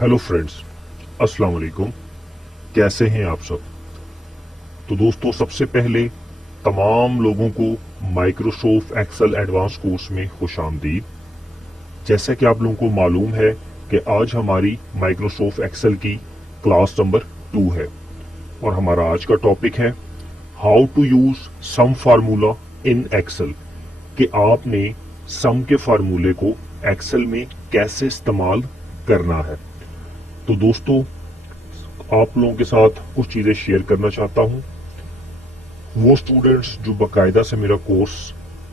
Hello friends, अस्सलाम वालेकुम। कैसे हैं आप सब? तो दोस्तों, सबसे पहले तमाम लोगों को माइक्रोसॉफ्ट एक्सेल एडवांस कोर्स में खुशामदीद। जैसा कि आप लोगों को मालूम है कि आज हमारी माइक्रोसॉफ्ट एक्सेल की क्लास नंबर 2 है और हमारा आज का टॉपिक है how to use some formula in Excel, कि आपने सम के फार्मूले को एक्सेल में कैसे इस्तेमाल करना है। तो दोस्तों, आप लोगों के साथ कुछ चीज़ें शेयर करना चाहता हूँ। वो स्टूडेंट्स जो बाकायदा से मेरा कोर्स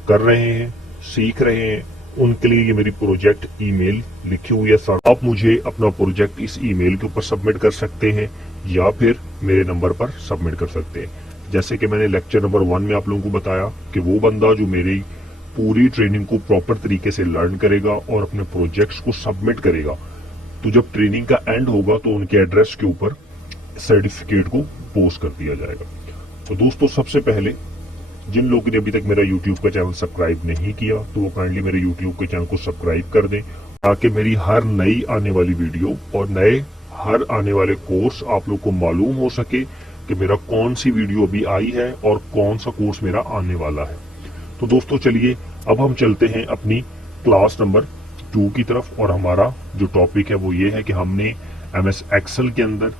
कर रहे हैं, सीख रहे हैं, उनके लिए ये मेरी प्रोजेक्ट ईमेल लिखी हुई है। सर, आप मुझे अपना प्रोजेक्ट इस ईमेल के ऊपर सबमिट कर सकते हैं या फिर मेरे नंबर पर सबमिट कर सकते हैं। जैसे कि मैंने लेक्चर नंबर 1 में आप लोगों को बताया कि वो बंदा जो मेरी पूरी ट्रेनिंग को प्रॉपर तरीके से लर्न करेगा और अपने प्रोजेक्ट्स को सबमिट करेगा, तो जब ट्रेनिंग का एंड होगा तो उनके एड्रेस के ऊपर सर्टिफिकेट को पोस्ट कर दिया जाएगा। तो दोस्तों, सबसे पहले जिन लोगों ने अभी तक मेरा यूट्यूब का चैनल सब्सक्राइब नहीं किया तो वो काइंडली मेरे यूट्यूब के चैनल को सब्सक्राइब कर दें, ताकि मेरी हर नई आने वाली वीडियो और नए हर आने वाले कोर्स आप लोग को मालूम हो सके कि मेरा कौन सी वीडियो अभी आई है और कौन सा कोर्स मेरा आने वाला है। तो दोस्तों, चलिए अब हम चलते हैं अपनी क्लास नंबर 2 की तरफ। और हमारा जो टॉपिक है वो ये है कि हमने एमएस एक्सेल के अंदर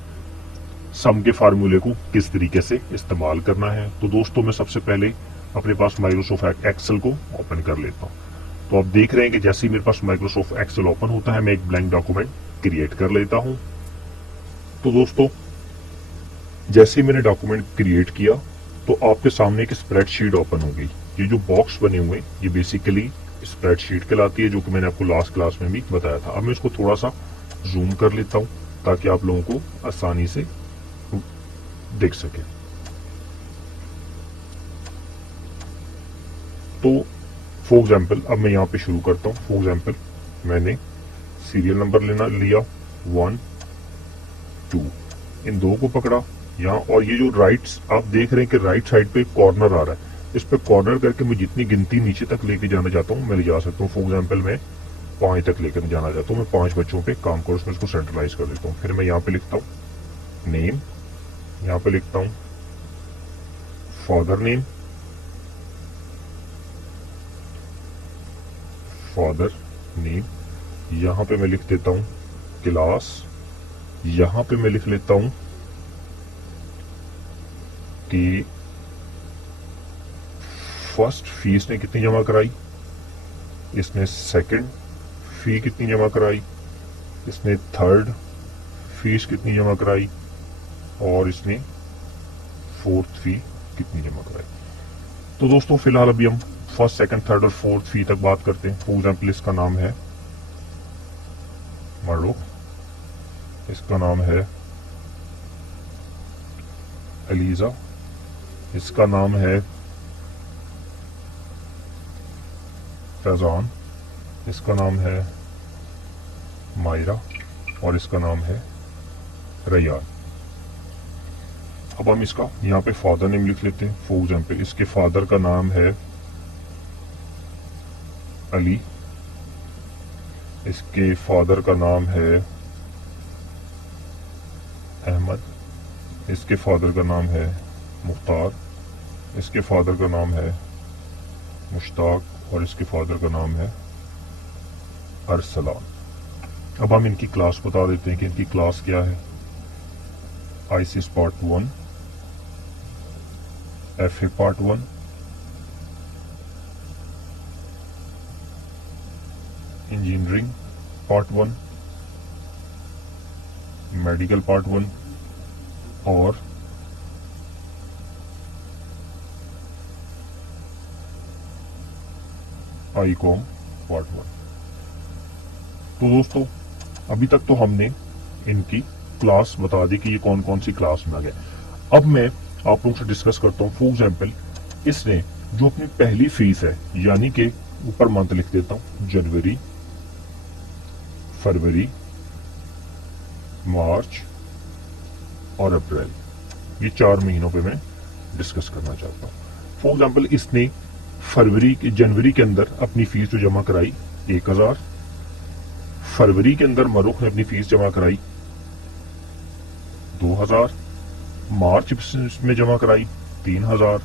सम के फार्मूले को किस तरीके से इस्तेमाल करना है। तो दोस्तों, मैं सबसे पहले अपने पास माइक्रोसॉफ्ट एक्सेल को ओपन कर लेता हूँ। तो आप देख रहे हैं कि जैसे ही मेरे पास माइक्रोसॉफ्ट एक्सेल ओपन होता है, मैं एक ब्लैंक डॉक्यूमेंट क्रिएट कर लेता हूँ। तो दोस्तों, जैसे ही मैंने डॉक्यूमेंट क्रिएट किया तो आपके सामने एक स्प्रेडशीट ओपन हो गई। ये जो बॉक्स बने हुए ये बेसिकली स्प्रेडशीट कहलाती है, जो कि मैंने आपको लास्ट क्लास में भी बताया था। अब मैं इसको थोड़ा सा जूम कर लेता हूं ताकि आप लोगों को आसानी से दिख सके। तो फॉर एग्जांपल अब मैं यहां पे शुरू करता हूं। फॉर एग्जांपल मैंने सीरियल नंबर लिया 1 2, इन दो को पकड़ा यहाँ, और ये जो राइट्स आप देख रहे हैं कि राइट साइड पे कॉर्नर आ रहा है, इस पे कॉर्नर करके मैं जितनी गिनती नीचे तक लेके जाना चाहता हूँ मैं ले जा सकता हूँ। फॉर एग्जांपल मैं 5 तक लेकर जाना चाहता हूँ, मैं 5 बच्चों पे काम करूँ, उसमें इसको सेंट्रलाइज कर देता हूँ। फिर मैं यहाँ पे लिखता हूँ नेम, यहाँ पे लिखता हूँ फादर नेम, यहाँ पे मैं लिख देता हूँ क्लास, यहाँ पे मैं लिख लेता हूँ कि फर्स्ट फी इसने कितनी जमा कराई, इसने सेकंड फी कितनी जमा कराई, इसने थर्ड फीस कितनी जमा कराई, और इसने फोर्थ फी कितनी जमा कराई। तो दोस्तों, फिलहाल अभी हम फर्स्ट सेकंड थर्ड और फोर्थ फी तक बात करते हैं। फॉर एग्जाम्पल इसका नाम है मारो, इसका नाम है एलिजा, इसका नाम है फैजान, इसका नाम है मायरा, और इसका नाम है रैयान। अब हम इसका यहाँ पे फादर नेम लिख लेते हैं। फॉर एग्जाम्पल इसके फादर का नाम है अली, इसके फादर का नाम है अहमद, इसके फादर का नाम है मुख्तार, इसके फादर का नाम है मुश्ताक, और इसके फादर का नाम है अरसलान। अब हम इनकी क्लास बता देते हैं कि इनकी क्लास क्या है। ICS part 1, FA part 1, engineering part 1, medical part 1 और आईकॉम पार्ट 1। तो दोस्तों, अभी तक तो हमने इनकी क्लास बता दी कि ये कौन कौन सी क्लास में आ गया। अब मैं आप लोगों से डिस्कस करता हूँ। फॉर एग्जाम्पल इसने जो अपनी पहली फीस है, यानी कि ऊपर मंथ लिख देता हूँ जनवरी, फरवरी, मार्च और अप्रैल, ये 4 महीनों पे मैं डिस्कस करना चाहता हूँ। फॉर एग्जाम्पल इसने जनवरी के अंदर अपनी फीस जो जमा कराई 1000, फरवरी के अंदर मरुख ने अपनी फीस जमा कराई 2000, मार्च में जमा कराई 3000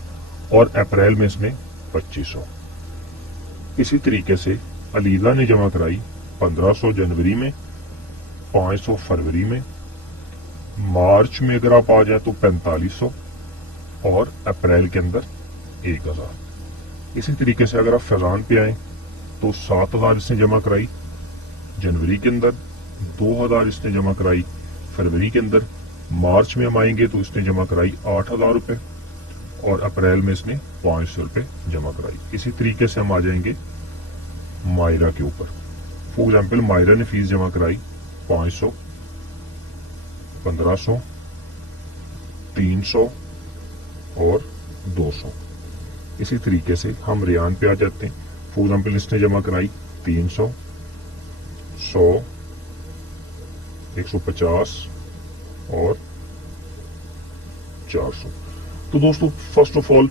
और अप्रैल में इसने 2500। इसी तरीके से अलीजा ने जमा कराई 1500 जनवरी में, 500 फरवरी में, मार्च में अगर आप आ जाए तो 4500 और अप्रैल के अंदर 1000। इसी तरीके से अगर आप फैजान पे आए तो 7000 इसने जमा कराई जनवरी के अंदर, 2000 इसने जमा कराई फरवरी के अंदर, मार्च में हम आएंगे तो इसने जमा कराई 8000 रुपए और अप्रैल में इसने 500 रुपए जमा कराई। इसी तरीके से हम आ जाएंगे मायरा के ऊपर। फॉर एग्जाम्पल मायरा ने फीस जमा कराई 500, 1500, 300 और 200। इसी तरीके से हम रियान पे आ जाते हैं। फॉर एग्जाम्पल इसने जमा कराई 300, 100, 150 और 400। तो दोस्तों फर्स्ट ऑफ ऑल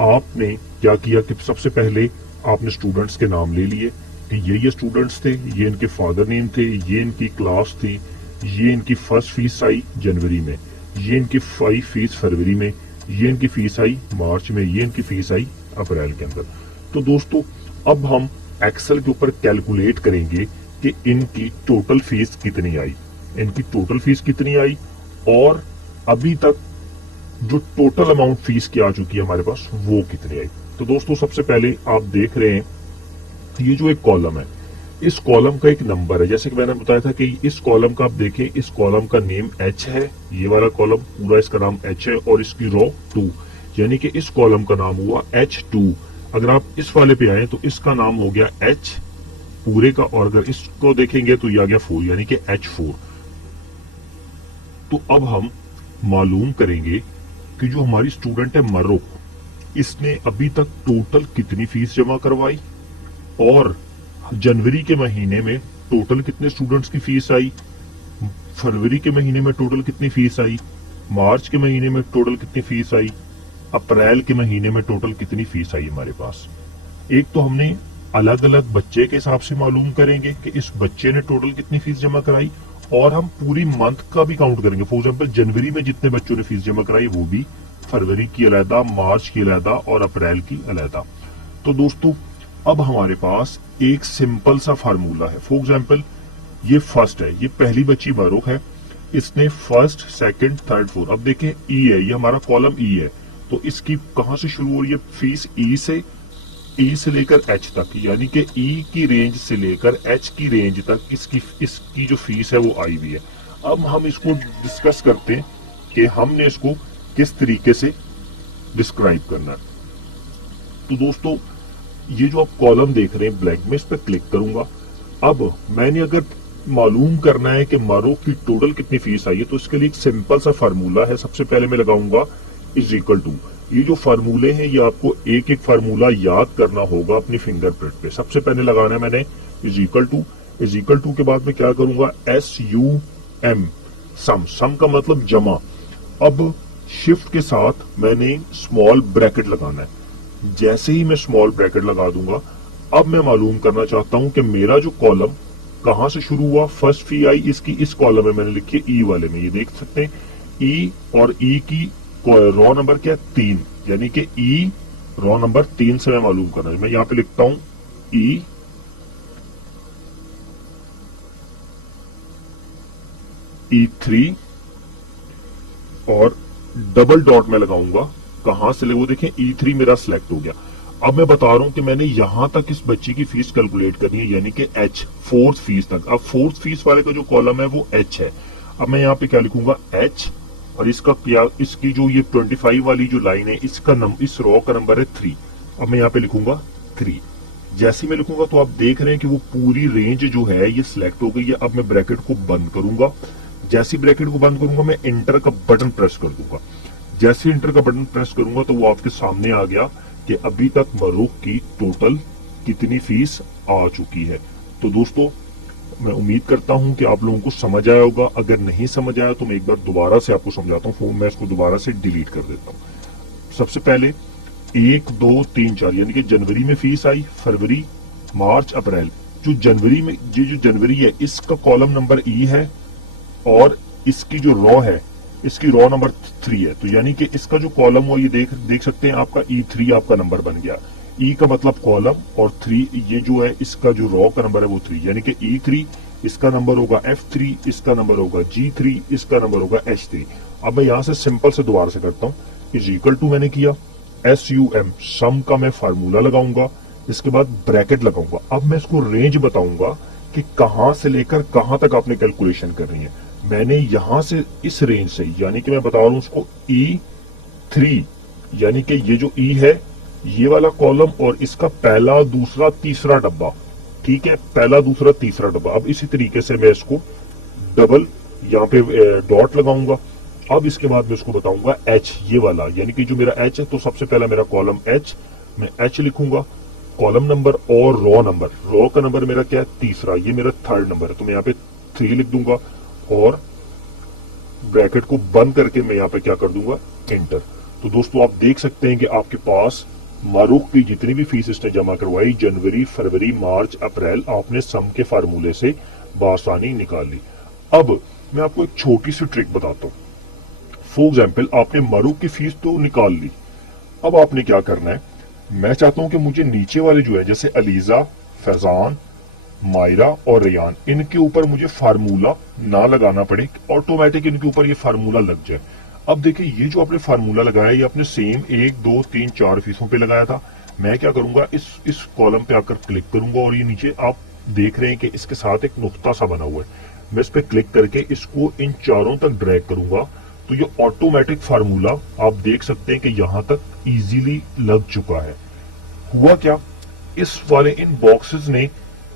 आपने क्या किया कि सबसे पहले आपने स्टूडेंट्स के नाम ले लिए कि ये स्टूडेंट्स थे, ये इनके फादर नेम थे, ये इनकी क्लास थी, ये इनकी फर्स्ट फीस आई जनवरी में, ये इनकी फीस फरवरी में, ये इनकी फीस आई मार्च में, ये इनकी फीस आई अप्रैल के अंदर। तो दोस्तों अब हम एक्सेल के ऊपर कैलकुलेट करेंगे कि इनकी टोटल फीस कितनी आई, इनकी टोटल फीस कितनी आई और अभी तक जो टोटल अमाउंट फीस की आ चुकी है हमारे पास वो कितनी आई। तो दोस्तों सबसे पहले आप देख रहे हैं ये जो एक कॉलम है, इस कॉलम का एक नंबर है। जैसे कि मैंने बताया था कि इस कॉलम का आप देखें, इस कॉलम का नेम एच है, ये वाला कॉलम पूरा इसका नाम एच है और इसकी रो 2, यानी कि इस कॉलम का नाम हुआ H2। अगर आप इस वाले पे आए तो इसका नाम हो गया H पूरे का, और अगर इसको देखेंगे तो ये आ गया 4 यानी कि H4। तो अब हम मालूम करेंगे कि जो हमारी स्टूडेंट है मरुख, इसने अभी तक टोटल कितनी फीस जमा करवाई और जनवरी के महीने में टोटल कितने स्टूडेंट्स की फीस आई, फरवरी के महीने में टोटल कितनी फीस आई, मार्च के महीने में टोटल कितनी फीस आई, अप्रैल के महीने में टोटल कितनी फीस आई हमारे पास। एक तो हमने अलग अलग बच्चे के हिसाब से मालूम करेंगे कि इस बच्चे ने टोटल कितनी फीस जमा कराई, और हम पूरी मंथ का भी काउंट करेंगे। फॉर एग्जाम्पल जनवरी में जितने बच्चों ने फीस जमा कराई वो भी, फरवरी की अलहदा, मार्च की अलहदा और अप्रैल की अलहदा। तो दोस्तों अब हमारे पास एक सिंपल सा फार्मूला है। फॉर एग्जाम्पल ये फर्स्ट है, ये पहली बच्ची मरुख है, इसने फर्स्ट, सेकंड, थर्ड, फोर्थ। अब देखें ई है, ये हमारा कॉलम ई है, तो इसकी कहां से शुरू हो रही है फीस, ई से लेकर एच तक, यानी कि ई की रेंज से लेकर एच की रेंज तक इसकी जो फीस है वो आई हुई है। अब हम इसको डिस्कस करते हैं कि हमने इसको किस तरीके से डिस्क्राइब करना है। तो दोस्तों ये जो आप कॉलम देख रहे हैं ब्लैंक में, इस पर क्लिक करूंगा। अब मैंने अगर मालूम करना है कि मरुख की टोटल कितनी फीस आई है तो इसके लिए एक सिंपल सा फार्मूला है। सबसे पहले मैं लगाऊंगा इज इक्वल टू, ये जो फार्मूले हैं ये आपको एक एक फार्मूला याद करना होगा अपनी फिंगर प्रिंट पे। सबसे पहले लगाना है मैंने इज इक्वल टू के बाद में क्या करूंगा SUM, सम का मतलब जमा। अब शिफ्ट के साथ मैंने स्मॉल ब्रैकेट लगाना है। जैसे ही मैं स्मॉल ब्रैकेट लगा दूंगा, अब मैं मालूम करना चाहता हूं कि मेरा जो कॉलम कहां से शुरू हुआ, फर्स्ट फी आई इसकी इस कॉलम में मैंने लिखी है ई वाले में, ये देख सकते हैं ई, और ई की रॉ नंबर क्या है 3, यानी कि ई रॉ नंबर 3 से मैं मालूम करना है। मैं यहां पे लिखता हूं E3 और डबल डॉट में लगाऊंगा, कहां से वो देखें E3 मेरा सिलेक्ट हो गया। अब मैं बता रहा हूं कि मैंने यहां तक इस बच्ची की फीस कैलकुलेट करनी है, यानी कि H, फोर्थ फीस तक। अब फोर्थ फीस वाले का जो कॉलम है वो H है। अब मैं यहाँ पे क्या लिखूंगा H, और इसका क्या, इसकी जो ये 25 वाली जो लाइन है इसका इस रो का नंबर है 3। अब मैं यहाँ पे लिखूंगा 3। जैसे मैं लिखूंगा तो आप देख रहे हैं कि वो पूरी रेंज जो है ये सिलेक्ट हो गई है। अब मैं ब्रैकेट को बंद करूंगा। जैसे ब्रैकेट को बंद करूंगा मैं एंटर का बटन प्रेस कर दूंगा। जैसे एंटर का बटन प्रेस करूंगा तो वो आपके सामने आ गया कि अभी तक मरुख की टोटल कितनी फीस आ चुकी है। तो दोस्तों मैं उम्मीद करता हूं कि आप लोगों को समझ आया होगा। अगर नहीं समझ आया तो मैं एक बार दोबारा से आपको समझाता हूं। मैं इसको दोबारा से डिलीट कर देता हूं। सबसे पहले 1, 2, 3, 4 यानी कि जनवरी में फीस आई, फरवरी, मार्च, अप्रैल, जो जनवरी में, ये जो जनवरी है इसका कॉलम नंबर ई है और इसकी जो रॉ है इसकी रॉ नंबर 3 है। तो यानी कि इसका जो कॉलम हो ये देख सकते हैं, आपका E3 आपका नंबर बन गया। ई का मतलब कॉलम और 3 ये जो है इसका जो रॉ का नंबर है वो 3, यानी कि E3 इसका नंबर होगा F3, इसका नंबर होगा G3, इसका नंबर होगा H3। अब मैं यहां से सिंपल से दोबारा से करता हूं, इज इक्वल टू मैंने किया, SUM सम का मैं फार्मूला लगाऊंगा, इसके बाद ब्रैकेट लगाऊंगा। अब मैं इसको रेंज बताऊंगा कि कहां से लेकर कहां तक आपने कैलकुलेशन करनी है। मैंने यहां से इस रेंज से, यानी कि मैं बता रहा हूं उसको E3, यानी कि ये जो E है ये वाला कॉलम और इसका पहला दूसरा तीसरा डब्बा, ठीक है, पहला दूसरा तीसरा डब्बा। अब इसी तरीके से मैं इसको डबल यहाँ पे डॉट लगाऊंगा। अब इसके बाद मैं उसको बताऊंगा H ये वाला, यानी कि जो मेरा H है, तो सबसे पहला मेरा कॉलम H, मैं H लिखूंगा, कॉलम नंबर और रॉ नंबर। रॉ का नंबर मेरा क्या है, तीसरा, ये मेरा थर्ड नंबर है, तो मैं यहाँ पे 3 लिख दूंगा और ब्रैकेट को बंद करके मैं यहाँ पे क्या कर दूंगा, एंटर। तो दोस्तों आप देख सकते हैं कि आपके पास मारूख की जितनी भी फीस इसने जमा करवाई जनवरी, फरवरी, मार्च, अप्रैल, आपने सम के फार्मूले से बआसानी निकाल ली। अब मैं आपको एक छोटी सी ट्रिक बताता हूँ। फॉर एग्जाम्पल आपने मारूख की फीस तो निकाल ली, अब आपने क्या करना है, मैं चाहता हूं कि मुझे नीचे वाले जो है जैसे अलीजा, फैजान, मायरा और रेयान, इनके ऊपर मुझे फार्मूला ना लगाना पड़े, ऑटोमेटिक इनके ऊपर ये फार्मूला लग जाए। अब देखिए ये जो आपने फार्मूला लगाया ये आपने सेम 1, 2, 3, 4 फीसों पे लगाया था। मैं क्या करूंगा, इस कॉलम पे आकर क्लिक करूंगा और ये नीचे आप देख रहे हैं कि इसके साथ एक नुक्ता सा बना हुआ है। मैं इस पे क्लिक करके इसको इन चारों तक ड्रैग करूंगा तो ये ऑटोमेटिक फार्मूला आप देख सकते हैं कि यहां तक इजीली लग चुका है। हुआ क्या, इस वाले इन बॉक्सेस ने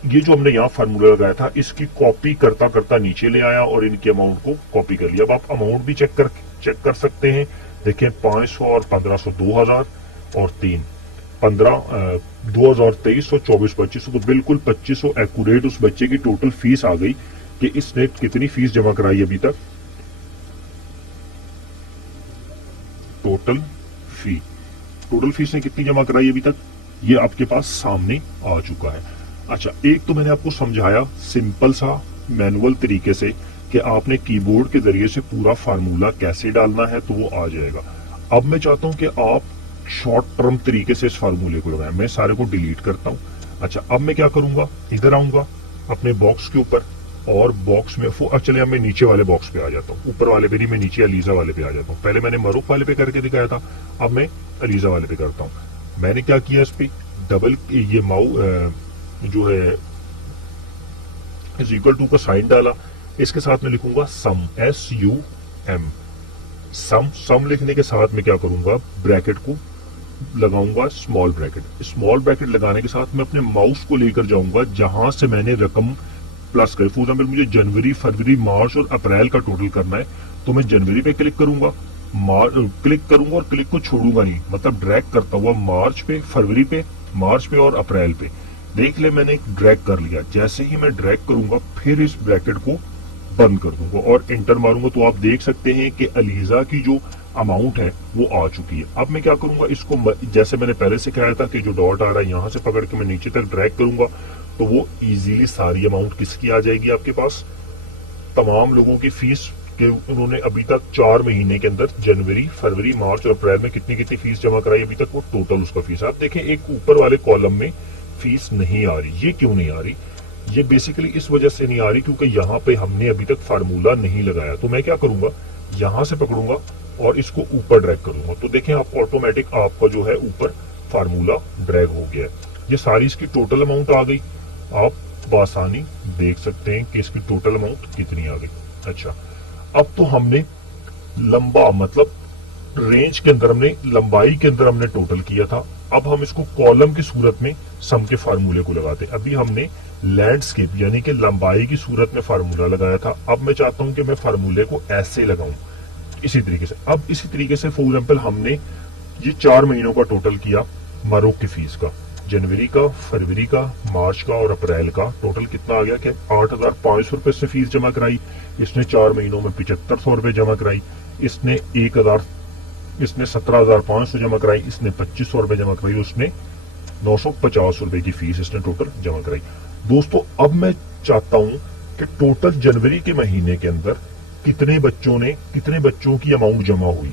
ये जो हमने यहाँ फार्मूला लगाया था इसकी कॉपी करता करता नीचे ले आया और इनके अमाउंट को कॉपी कर लिया। अब आप अमाउंट भी चेक कर सकते हैं, देखें 500 और 1500, 2000 और 3, 15, 2023, 24, 2500, तो बिल्कुल 2500 एक्यूरेट उस बच्चे की टोटल फीस आ गई कि इसने कितनी फीस जमा कराई अभी तक। टोटल फीस ने कितनी जमा कराई अभी तक, ये आपके पास सामने आ चुका है। अच्छा, एक तो मैंने आपको समझाया सिंपल सा मैनुअल तरीके से कि आपने कीबोर्ड के जरिए से पूरा फार्मूला कैसे डालना है, तो वो आ जाएगा। अब मैं चाहता हूं कि आप शॉर्ट टर्म तरीके से इस फार्मूले को लगाएं। मैं सारे को डिलीट करता हूं। अच्छा, अब मैं क्या करूंगा, इधर आऊंगा अपने बॉक्स के ऊपर और बॉक्स में चले अब मैं नीचे वाले बॉक्स पे आ जाता हूँ, ऊपर वाले पे नहीं, मैं नीचे अलीजा वाले पे आ जाता हूँ। पहले मैंने मरूफ वाले पे करके दिखाया था, अब मैं अलीजा वाले पे करता हूँ। मैंने क्या किया, इस पे डबल ये जो है इज इक्वल टू का साइन डाला, इसके साथ में लिखूंगा सम, SUM, सम लिखने के साथ में क्या करूंगा, ब्रैकेट को लगाऊंगा स्मॉल ब्रैकेट। स्मॉल ब्रैकेट लगाने के साथ मैं अपने माउस को लेकर जाऊंगा जहां से मैंने रकम प्लस कर, फॉर एग्जाम्पल मुझे जनवरी, फरवरी, मार्च और अप्रैल का टोटल करना है, तो मैं जनवरी पे क्लिक करूंगा, और क्लिक को छोड़ूंगा नहीं, मतलब ड्रैग करता हुआ मार्च पे, फरवरी पे, मार्च पे और अप्रैल पे। देख ले मैंने ड्रैग कर लिया। जैसे ही मैं ड्रैग करूंगा फिर इस ब्रैकेट को बंद कर दूंगा और एंटर मारूंगा, तो आप देख सकते हैं कि अलीजा की जो अमाउंट है वो आ चुकी है। अब मैं क्या करूंगा, इसको जैसे मैंने पहले सिखाया था कि जो डॉट आ रहा है यहां से पकड़ के मैं नीचे तक ड्रैग करूंगा तो वो इजीली सारी अमाउंट किसकी आ जाएगी आपके पास, तमाम लोगों की फीस के उन्होंने अभी तक 4 महीने के अंदर जनवरी, फरवरी, मार्च और अप्रैल में कितनी कितनी फीस जमा कराई अभी तक, वो टोटल उसका फीस। आप देखें एक ऊपर वाले कॉलम में फीस नहीं आ रही। ये क्यों नहीं आ रही, ये बेसिकली इस वजह से नहीं आ रही क्योंकि यहाँ पे हमने अभी तक फार्मूला नहीं लगाया। तो मैं क्या करूंगा, यहां से पकड़ूंगा और इसको ऊपर ड्रैग करूंगा, तो देखें आप ऑटोमेटिक आपका जो है ऊपर फार्मूला ड्रैग हो गया है। ये सारी इसकी टोटल अमाउंट आ गई, आप बआसानी देख सकते हैं कि इसकी टोटल अमाउंट कितनी आ गई। अच्छा, अब तो हमने लंबा मतलब रेंज के अंदर हमने लंबाई के अंदर हमने टोटल किया था, अब हम इसको कॉलम की सूरत में सम के फार्मूले को लगाते हैं। अभी हमने लैंडस्केप यानी कि लंबाई की सूरत में फार्मूला लगाया था, अब मैं चाहता हूं कि मैं फार्मूले को ऐसे लगाऊं इसी तरीके से। अब इसी तरीके से फॉर एग्जाम्पल हमने ये 4 महीनों का टोटल किया मरोक की फीस का, जनवरी का, फरवरी का, मार्च का और अप्रैल का टोटल कितना आ गया कि 8,500 रुपए से फीस जमा कराई। इसने 4 महीनों में 7500 रुपए जमा कराई, इसने 17,500 जमा कराई, इसने 2500 रुपए जमा कराई, उसने 950 रुपए की फीस इसने टोटल जमा कराई। दोस्तों अब मैं चाहता हूं कि टोटल जनवरी के महीने के अंदर कितने बच्चों की अमाउंट जमा हुई,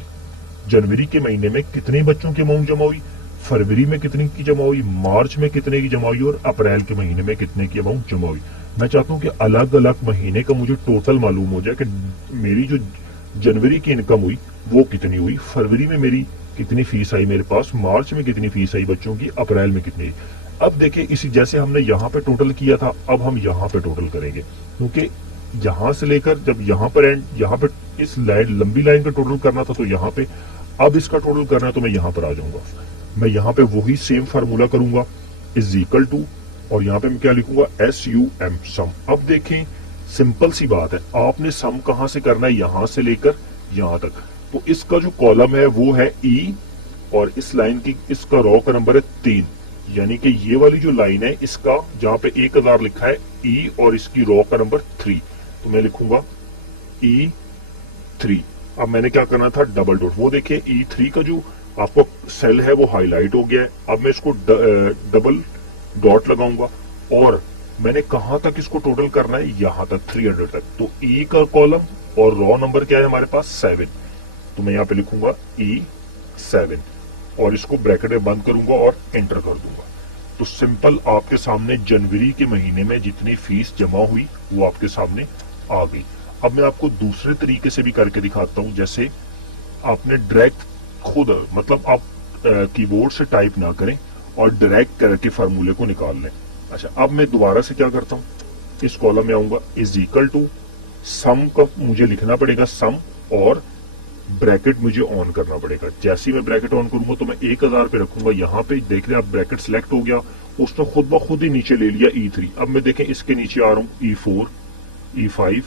जनवरी के महीने में कितने बच्चों की अमाउंट जमा हुई, फरवरी में कितने की जमा हुई, मार्च में कितने की जमा हुई और अप्रैल के महीने में कितने की अमाउंट जमा हुई। मैं चाहता हूं कि अलग अलग महीने का मुझे टोटल मालूम हो जाए कि मेरी जो जनवरी की इनकम हुई वो कितनी हुई, फरवरी में मेरी कितनी फीस आई मेरे पास, मार्च में कितनी फीस आई बच्चों की, अप्रैल में कितनी। अब देखिए इसी जैसे हमने यहाँ पे टोटल किया था, अब हम यहाँ पे टोटल करेंगे, क्योंकि यहां से लेकर जब यहाँ पर एंड यहाँ पे इस लाइन लंबी लाइन का टोटल करना था तो यहाँ पे, अब इसका टोटल करना है तो मैं यहाँ पर आ जाऊंगा। मैं यहाँ पे वही सेम फार्मूला करूंगा, इज इक्वल टू, और यहाँ पे मैं क्या लिखूंगा, SUM सम। अब देखें सिंपल सी बात है, आपने सम कहां से करना है, यहां से लेकर यहां तक। तो इसका जो कॉलम है वो है E, और इस लाइन की इसका रो का नंबर है 3, यानी कि ये वाली जो लाइन है इसका जहां पे 1000 लिखा है E और इसकी रो का नंबर 3, तो मैं लिखूंगा E3। अब मैंने क्या करना था, डबल डॉट, वो देखिए E3 का जो आपको सेल है वो हाईलाइट हो गया है। अब मैं इसको डबल डॉट लगाऊंगा और मैंने कहां तक इसको टोटल करना है, यहां तक 300 तक। तो E का कॉलम और रॉ नंबर क्या है हमारे पास 7, तो मैं यहां पे लिखूंगा E7 और इसको ब्रैकेट में बंद करूंगा और एंटर कर दूंगा। तो सिंपल आपके सामने जनवरी के महीने में जितनी फीस जमा हुई वो आपके सामने आ गई। अब मैं आपको दूसरे तरीके से भी करके दिखाता हूं, जैसे आपने डायरेक्ट खुद, मतलब आप कीबोर्ड से टाइप ना करें और डायरेक्ट करके फार्मूले को निकाल लें। अच्छा, अब मैं दोबारा से क्या करता हूं, इस कॉलम में आऊंगा, इज इक्वल टू सम का मुझे लिखना पड़ेगा सम, और ब्रैकेट मुझे ऑन करना पड़ेगा। जैसे ही मैं ब्रैकेट ऑन करूंगा तो मैं 1000 पे रखूंगा, यहाँ पे देख रहे आप ब्रैकेट सिलेक्ट हो गया, उसने खुद ब खुद ही नीचे ले लिया E3। अब मैं देखें इसके नीचे आ रहा हूं E4, E5,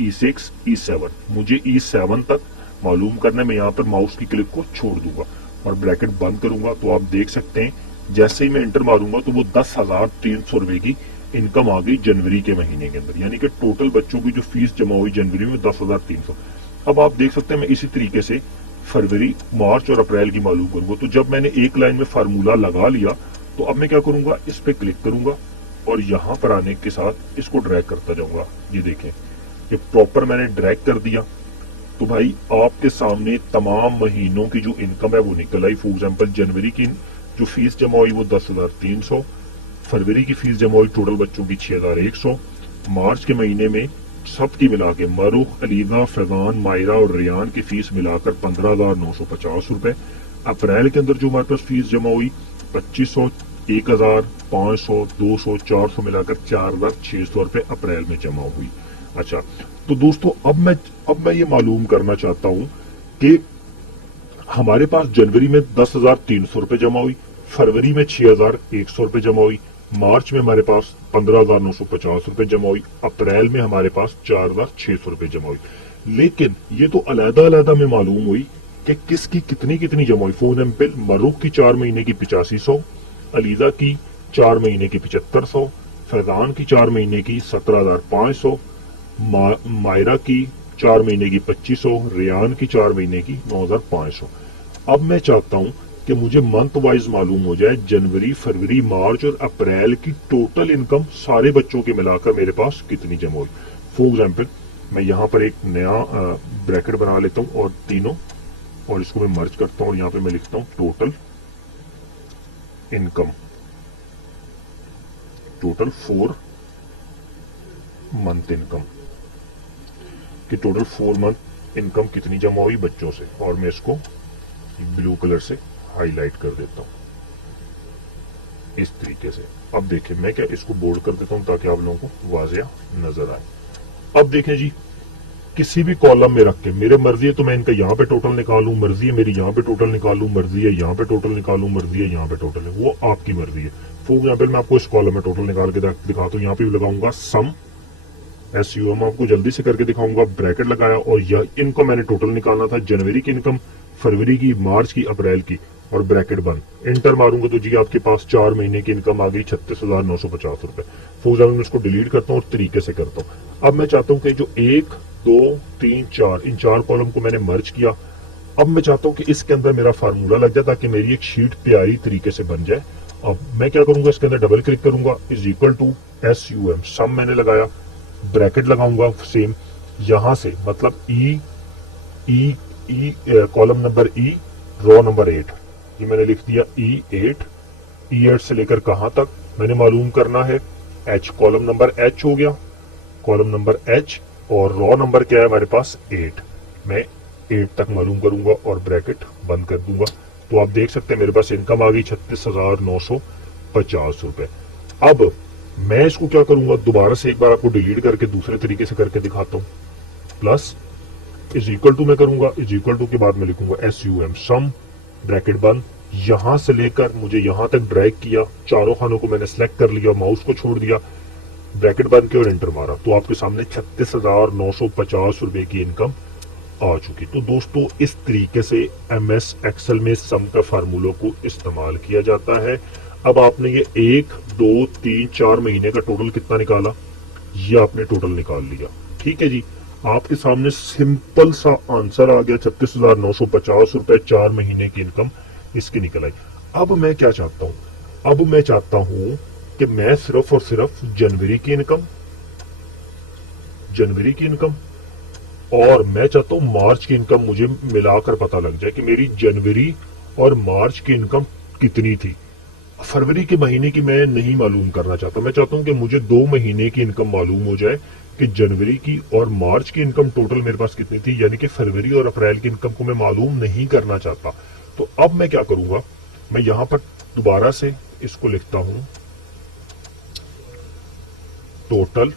E6, E7, मुझे E7 तक मालूम करना है। मैं यहाँ पर माउस की क्लिक को छोड़ दूंगा और ब्रैकेट बंद करूंगा, तो आप देख सकते हैं जैसे ही मैं एंटर मारूंगा तो वो 10,300 रुपए की इनकम आ गई जनवरी के महीने के अंदर, यानी कि टोटल बच्चों की जो फीस जमा हुई जनवरी में 10,300। अब आप देख सकते हैं मैं इसी तरीके से फरवरी, मार्च और अप्रैल की मालूम करूंगा। तो जब मैंने एक लाइन में फार्मूला लगा लिया तो अब मैं क्या करूंगा, इस पे क्लिक करूंगा और यहां पर आने के साथ इसको ड्रैग करता जाऊंगा। ये देखें ये प्रॉपर मैंने ड्रैग कर दिया, तो भाई आपके सामने तमाम महीनों की जो इनकम है वो निकल आई। फॉर एग्जाम्पल जनवरी की जो फीस जमा हुई वो 10,300, फरवरी की फीस जमा हुई टोटल बच्चों की 6,100, मार्च के महीने में सबकी मिला के मरूख, अलीजा, फैजान, मायरा और रियान की फीस मिलाकर 15,950 रुपए। अप्रैल के अंदर जो हमारे पास फीस जमा हुई 2500, 1000, 500, 200, 400 मिलाकर 4,600 रुपए अप्रैल में जमा हुई। अच्छा, तो दोस्तों अब मैं ये मालूम करना चाहता हूं कि हमारे पास जनवरी में 10,300 रुपए जमा हुई, फरवरी में 6,100 रुपए जमा हुई, मार्च में हमारे पास 15,950 रुपए जमा हुई, अप्रैल में हमारे पास 4,600 रुपए जमा हुई। लेकिन ये तो अलग अलग में मालूम हुई कि किसकी कितनी कितनी जमा हुई। फॉर एग्जाम्पल मरूख की 4 महीने की 8500, अलीजा की 4 महीने की 7500, फैजान की 4 महीने की 17,500, मायरा की 4 महीने की 2500, रियान की 4 महीने की 9,500। अब मैं चाहता हूं कि मुझे मंथ वाइज मालूम हो जाए जनवरी, फरवरी, मार्च और अप्रैल की टोटल इनकम सारे बच्चों के मिलाकर मेरे पास कितनी जमा हुई। फॉर एग्जाम्पल मैं यहाँ पर एक नया ब्रैकेट बना लेता हूँ और तीनों, और इसको मैं मर्ज करता हूँ और यहाँ पे मैं लिखता हूँ total income, total 4 month income, कि टोटल 4 मंथ इनकम कितनी जमा हुई बच्चों से, और मैं इसको ब्लू कलर से हाईलाइट कर देता हूं इस तरीके से। अब देखें मैं क्या इसको बोल्ड कर देता हूं ताकि आप लोगों को वाज़िया नजर आए। अब देखें जी, किसी भी कॉलम में रख के, मेरे मर्जी है तो मैं इनका यहाँ पे टोटल निकालूं, मर्जी है मेरी यहाँ पे टोटल निकालूं, मर्जी है यहाँ पे टोटल निकालूं, मर्जी है यहाँ पे टोटल है, वो आपकी मर्जी है। फॉर एग्जाम्पल मैं आपको इस कॉलम में टोटल निकाल के दिखाता हूँ। यहाँ पे लगाऊंगा सम, SUM आपको जल्दी से करके दिखाऊंगा, ब्रैकेट लगाया और इनको मैंने टोटल निकालना था, जनवरी की इनकम, फरवरी की, मार्च की, अप्रैल की, और ब्रैकेट बंद। एंटर मारूंगा तो जी आपके पास 4 महीने की इनकम आ गई 36,950 रुपए। फॉर एग्जाम्पल मैं इसको डिलीट करता हूँ और तरीके से करता हूँ। अब मैं चाहता हूँ कि जो 1, 2, 3, 4 इन 4 कॉलम को मैंने मर्ज किया। अब मैं चाहता हूँ कि इसके अंदर मेरा फार्मूला लग जाए ताकि मेरी एक शीट प्यारी तरीके से बन जाए अब मैं क्या करूंगा, इसके अंदर डबल क्लिक करूंगा, इज इक्वल टू SUM, सम मैंने लगाया, ब्रैकेट लगाऊंगा सेम, यहां से मतलब कॉलम नंबर रो नंबर 8, ये मैंने लिख दिया E8 से लेकर कहां तक मैंने मालूम करना है, H, कॉलम नंबर H हो गया, कॉलम नंबर H, और रो नंबर क्या है हमारे पास 8, मैं 8 तक मालूम करूंगा और ब्रैकेट बंद कर दूंगा। तो आप देख सकते हैं मेरे पास इनकम आ गई 36,950 रुपए। अब मैं इसको क्या करूंगा, दोबारा से एक बार आपको डिलीट करके दूसरे तरीके से करके दिखाता हूं। प्लस इज इक्वल टू मैं करूंगा, इज इक्वल टू के बाद मैं लिखूंगा SUM, सम, ब्रैकेट बंद, यहां से लेकर मुझे यहां तक ड्रैग किया, चारों खानों को मैंने सेलेक्ट कर लिया, माउस को छोड़ दिया, ब्रैकेट बंद किया और एंटर मारा, तो आपके सामने 36,950 रुपए की इनकम आ चुकी। तो दोस्तों इस तरीके से MS एक्सेल में सम का फार्मूलों को इस्तेमाल किया जाता है। अब आपने ये 1, 2, 3, 4 महीने का टोटल कितना निकाला, ये आपने टोटल निकाल लिया, ठीक है जी। आपके सामने सिंपल सा आंसर आ गया, 36,950 रुपए 4 महीने की इनकम इसकी निकल आई। अब मैं क्या चाहता हूं, अब मैं चाहता हूं कि मैं सिर्फ और सिर्फ जनवरी की इनकम और मैं चाहता हूं मार्च की इनकम मुझे मिलाकर पता लग जाए कि मेरी जनवरी और मार्च की इनकम कितनी थी। फरवरी के महीने की मैं नहीं मालूम करना चाहता, मैं चाहता हूं कि मुझे 2 महीने की इनकम मालूम हो जाए कि जनवरी की और मार्च की इनकम टोटल मेरे पास कितनी थी, यानी कि फरवरी और अप्रैल की इनकम को मैं मालूम नहीं करना चाहता। तो अब मैं क्या करूंगा, मैं यहां पर दोबारा से इसको लिखता हूं, total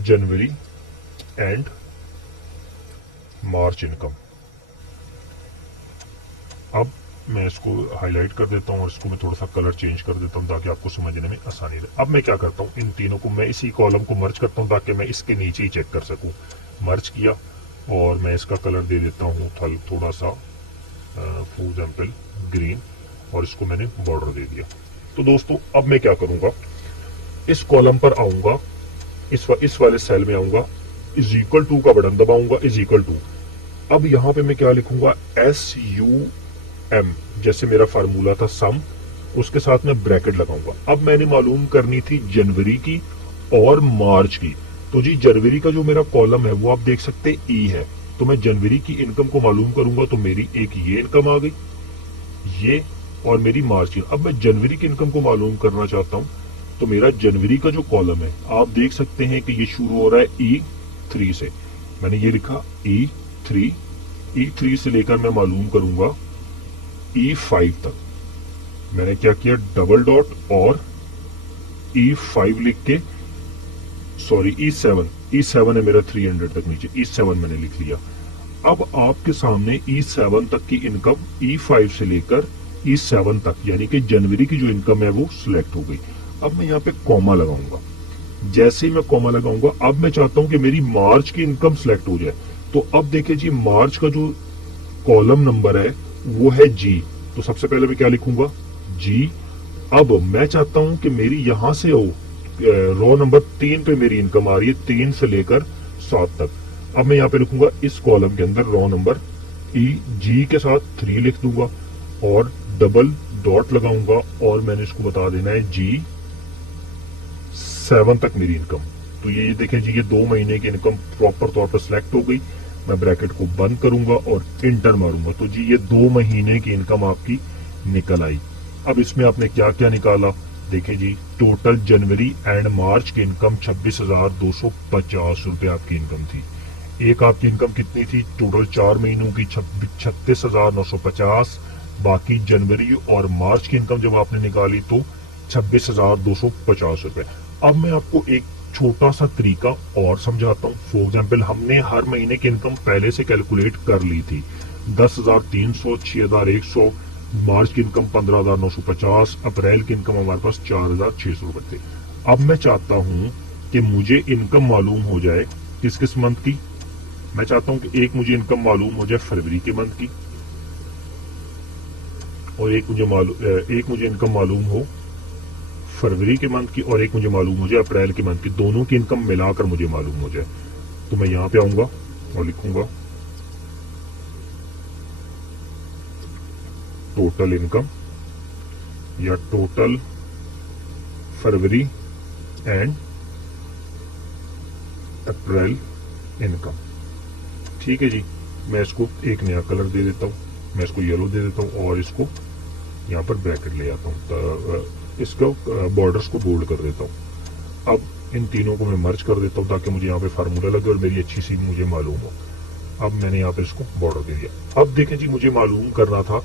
January and March income. अब मैं इसको हाईलाइट कर देता हूं और इसको मैं थोड़ा सा कलर चेंज कर देता हूं ताकि आपको समझने में आसानी रहे। अब मैं क्या करता हूं, इन तीनों को मैं इसी कॉलम को मर्ज करता हूं ताकि मैं इसके नीचे ही चेक कर सकूं। मर्ज किया और मैं इसका कलर दे देता हूं थोड़ा सा फॉर एग्जाम्पल ग्रीन, और इसको मैंने बॉर्डर दे दिया। तो दोस्तों अब मैं क्या करूंगा, इस कॉलम पर आऊंगा, इस वाले सेल में आऊंगा, इज इक्वल टू का बटन दबाऊंगा, इज इक्वल टू, अब यहां पे मैं क्या लिखूंगा, SUM, जैसे मेरा फार्मूला था सम, उसके साथ में ब्रैकेट लगाऊंगा। अब मैंने मालूम करनी थी जनवरी की और मार्च की, तो जी जनवरी का जो मेरा कॉलम है वो आप देख सकते E है, तो मैं जनवरी की इनकम को मालूम करूंगा, तो मेरी एक ये इनकम आ गई, ये, और मेरी मार्च की। अब मैं जनवरी की इनकम को मालूम करना चाहता हूं, तो मेरा जनवरी का जो कॉलम है आप देख सकते हैं कि ये शुरू हो रहा है E3 से, मैंने ये लिखा E3 से लेकर मैं मालूम करूंगा E5 तक। मैंने क्या किया, डबल डॉट और E5 लिख के, सॉरी E7 है मेरा 300 तक नीचे, E7 मैंने लिख लिया। अब आपके सामने E7 तक की इनकम E5 से लेकर E7 तक, यानी कि जनवरी की जो इनकम है वो सिलेक्ट हो गई। अब मैं यहाँ पे कॉमा लगाऊंगा, जैसे ही मैं कॉमा लगाऊंगा अब मैं चाहता हूं कि मेरी मार्च की इनकम सिलेक्ट हो जाए। तो अब देखिए जी, मार्च का जो कॉलम नंबर है वो है G, तो सबसे पहले मैं क्या लिखूंगा, G। अब मैं चाहता हूं कि मेरी यहां से रो नंबर 3 पे मेरी इनकम आ रही है, 3 से लेकर 7 तक। अब मैं यहाँ पे लिखूंगा इस कॉलम के अंदर रो नंबर G के साथ 3 लिख दूंगा और डबल डॉट लगाऊंगा और मैंने इसको बता देना है G7 तक मेरी इनकम। तो ये देखें जी, ये 2 महीने की इनकम प्रॉपर तौर पर सिलेक्ट हो गई। मैं ब्रैकेट को बंद करूंगा और इंटर मारूंगा, तो जी ये 2 महीने की इनकम आपकी निकल आई। अब इसमें आपने क्या क्या निकाला, देखें जी, टोटल जनवरी एंड मार्च की इनकम 26,250 रुपए आपकी इनकम थी। एक आपकी इनकम कितनी थी, टोटल 4 महीनों की 36,950, बाकी जनवरी और मार्च की इनकम जब आपने निकाली तो 26,250 रुपए। अब मैं आपको एक छोटा सा तरीका और समझाता हूँ। फॉर एग्जाम्पल, हमने हर महीने की इनकम पहले से कैलकुलेट कर ली थी, 10,300, 6,100, मार्च की इनकम 15,950, अप्रैल की इनकम हमारे पास 4,600 रुपए थे। अब मैं चाहता हूं कि मुझे इनकम मालूम हो जाए किस मंथ की। मैं चाहता हूं कि एक मुझे इनकम मालूम हो जाए फरवरी के मंथ की और एक मुझे इनकम मालूम हो फरवरी के मंथ की और एक मुझे मालूम हो जाए अप्रैल के मंथ की। दोनों की इनकम मिलाकर मुझे मालूम हो जाए, तो मैं यहां पे आऊंगा और लिखूंगा टोटल इनकम या total February and April income. ठीक है जी, मैं इसको एक नया कलर दे देता हूँ, मैं इसको येलो दे देता हूँ और इसको यहाँ पर ब्रैकेट ले आता हूँ, इसको बॉर्डर्स को बोल्ड कर देता हूँ। अब इन तीनों को मैं मर्ज कर देता हूँ ताकि मुझे यहाँ पे फार्मूला लगे और मेरी अच्छी सी मुझे मालूम हो। अब मैंने यहाँ पे इसको बॉर्डर दे दिया। अब देखें जी, मुझे मालूम करना था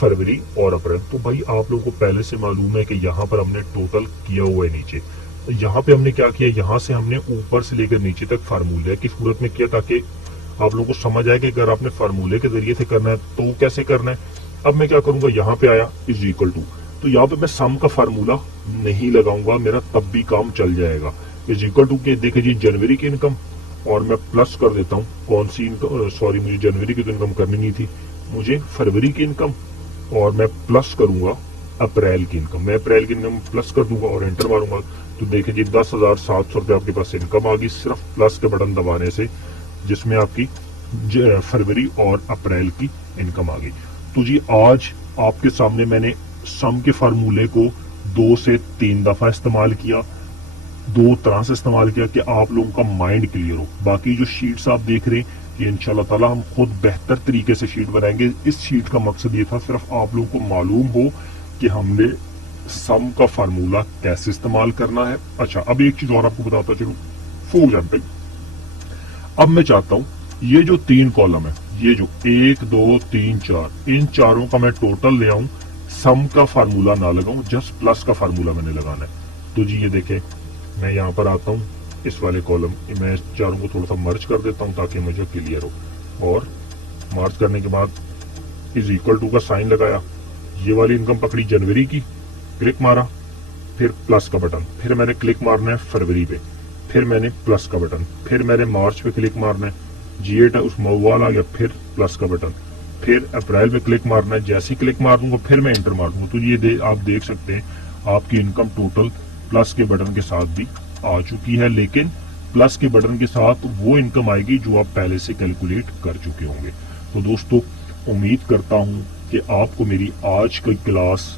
फरवरी और अप्रैल, तो भाई आप लोगों को पहले से मालूम है कि यहाँ पर हमने टोटल किया हुआ है नीचे। यहाँ पे हमने क्या किया, यहाँ से हमने ऊपर से लेकर नीचे तक फार्मूले की सूरत में किया ताकि आप लोगों को समझ आए कि अगर आपने फार्मूले के जरिए से करना है तो कैसे करना है। अब मैं क्या करूंगा, यहाँ पे आया इज इक्वल टू, तो यहाँ पे मैं सम का फार्मूला नहीं लगाऊंगा, मेरा तब भी काम चल जाएगा। इज इक्वल टू के देखे जी जनवरी की इनकम और मैं प्लस कर देता हूँ कौन सी इनकम, सॉरी मुझे जनवरी की तो इनकम करनी नहीं थी, मुझे फरवरी की इनकम और मैं प्लस करूंगा अप्रैल की इनकम। मैं अप्रैल की इनकम प्लस कर दूंगा और एंटर मारूंगा तो देखें जी 10,700 रुपये आपके पास इनकम आ गई सिर्फ प्लस के बटन दबाने से, जिसमें आपकी फरवरी और अप्रैल की इनकम आ गई। तो जी आज आपके सामने मैंने सम के फार्मूले को 2 से 3 दफा इस्तेमाल किया, 2 तरह से इस्तेमाल किया कि आप लोगों का माइंड क्लियर हो। बाकी जो शीट्स आप देख रहे हैं ये इंशाल्लाह ताला हम खुद बेहतर तरीके से शीट बनाएंगे। इस शीट का मकसद ये था सिर्फ आप लोगों को मालूम हो कि हमने सम का फार्मूला कैसे इस्तेमाल करना है। अच्छा, अब एक चीज और आपको बताता चलूं, फॉर एग्जाम्पल अब मैं चाहता हूं ये जो 3 कॉलम है, ये जो 1 2 3 4, इन चारों का मैं टोटल ले आऊं, सम का फार्मूला ना लगाऊं, जस्ट प्लस का फार्मूला मैंने लगाना है। तो जी ये देखें, मैं यहाँ पर आता हूँ, इस वाले कॉलम मैं चारों को थोड़ा सा मर्ज कर देता हूँ ताकि मुझे क्लियर हो, और मर्ज करने के बाद इज इक्वल टू का साइन लगाया, ये वाली इनकम पकड़ी जनवरी की, क्लिक मारा, फिर प्लस का बटन, फिर मैंने क्लिक मारना है फरवरी पे, फिर मैंने प्लस का बटन, फिर मैंने मार्च पे क्लिक मारना है, G8 उस मवाल आ गया, फिर प्लस का बटन, फिर अप्रैल पे क्लिक मारना है, जैसे ही क्लिक मार दूंगा फिर मैं एंटर मार दूंगा। तो ये आप देख सकते हैं आपकी इनकम टोटल प्लस के बटन के साथ भी आ चुकी है, लेकिन प्लस के बटन के साथ वो इनकम आएगी जो आप पहले से कैलकुलेट कर चुके होंगे। तो दोस्तों उम्मीद करता हूं कि आपको मेरी आज की क्लास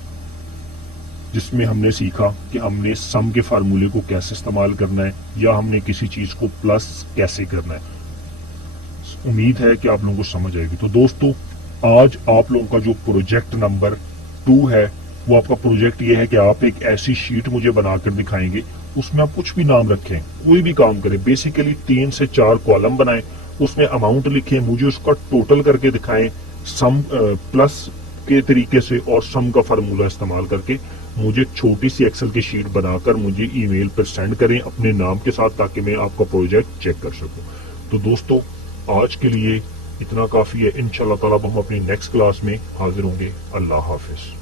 जिसमें हमने सीखा कि हमने सम के फार्मूले को कैसे इस्तेमाल करना है या हमने किसी चीज को प्लस कैसे करना है, उम्मीद है कि आप लोगों को समझ आएगी। तो दोस्तों आज आप लोगों का जो प्रोजेक्ट नंबर 2 है वो आपका प्रोजेक्ट ये है कि आप एक ऐसी शीट मुझे बनाकर दिखाएंगे, उसमें आप कुछ भी नाम रखें, कोई भी काम करें, बेसिकली 3 से 4 कॉलम बनाएं, उसमें अमाउंट लिखें, मुझे उसका टोटल करके दिखाएं सम प्लस के तरीके से और सम का फार्मूला इस्तेमाल करके मुझे छोटी सी एक्सेल की शीट बनाकर मुझे ईमेल पर सेंड करें अपने नाम के साथ ताकि मैं आपका प्रोजेक्ट चेक कर सकूं। तो दोस्तों आज के लिए इतना काफी है, इंशाल्लाह ताला हम अपनी नेक्स्ट क्लास में हाजिर होंगे। अल्लाह हाफिज।